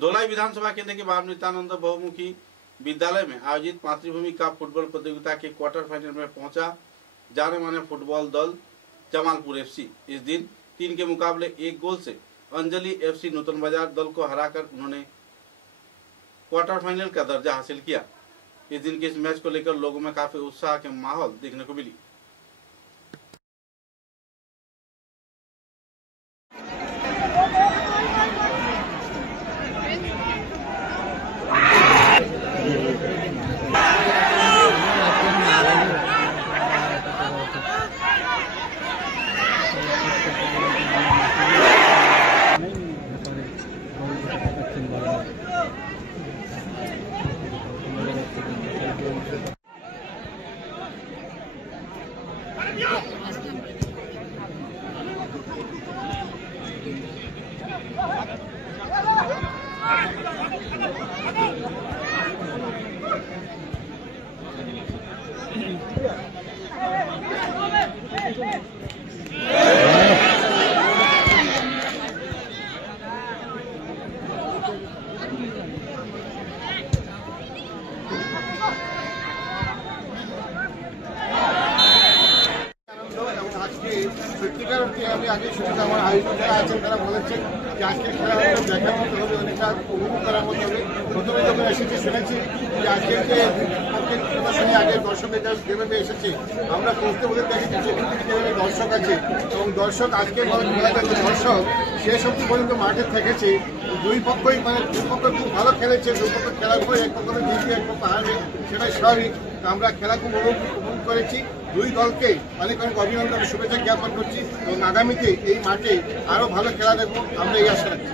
धोलाई विधानसभा केंद्र के बाब नित्यानंद बहुमुखी विद्यालय में आयोजित मातृभूमि कप फुटबॉल प्रतियोगिता के क्वार्टर फाइनल में पहुंचा जाने माने फुटबॉल दल जमालपुर एफसी। इस दिन 3 के मुकाबले 1 गोल से अंजलि एफसी नूतन बाजार दल को हराकर उन्होंने क्वार्टर फाइनल का दर्जा हासिल किया। इस दिन के इस मैच को लेकर लोगों में काफी उत्साह के माहौल देखने को मिली। সত্যিকার অর্থে আমি আগে শুনেছি আমার আয়োজক যারা আছেন তারা বলেছেন যে আজকের খেলা দেখার মতো হবে, অনেকটা উপভোগ করার মতো হবে। প্রথমে যখন এসেছি শুনেছি যে আজকের যে প্রদর্শনী আগের দর্শকের যেভাবে এসেছে আমরা পড়তে বলে দেখেছি যেভাবে দর্শক আছে এবং দর্শক আজকে খেলাতে যে দর্শক শেষ অবধি পর্যন্ত মাঠে থেকেছে। দুই পক্ষই দুই পক্ষ খুব ভালো খেলেছে। দুই পক্ষ খেলার পরে এক পক্ষ জিতবে এক পক্ষ হারবে, সেটাই স্বাভাবিক। আমরা খেলা খুব উপভোগ করেছি। দুই দলকে অনেক অনেক অভিনন্দন শুভেচ্ছা জ্ঞাপন করছি এবং আগামীতে এই মাঠে আরো ভালো খেলা দেখবো আমরা এই আশা রাখি।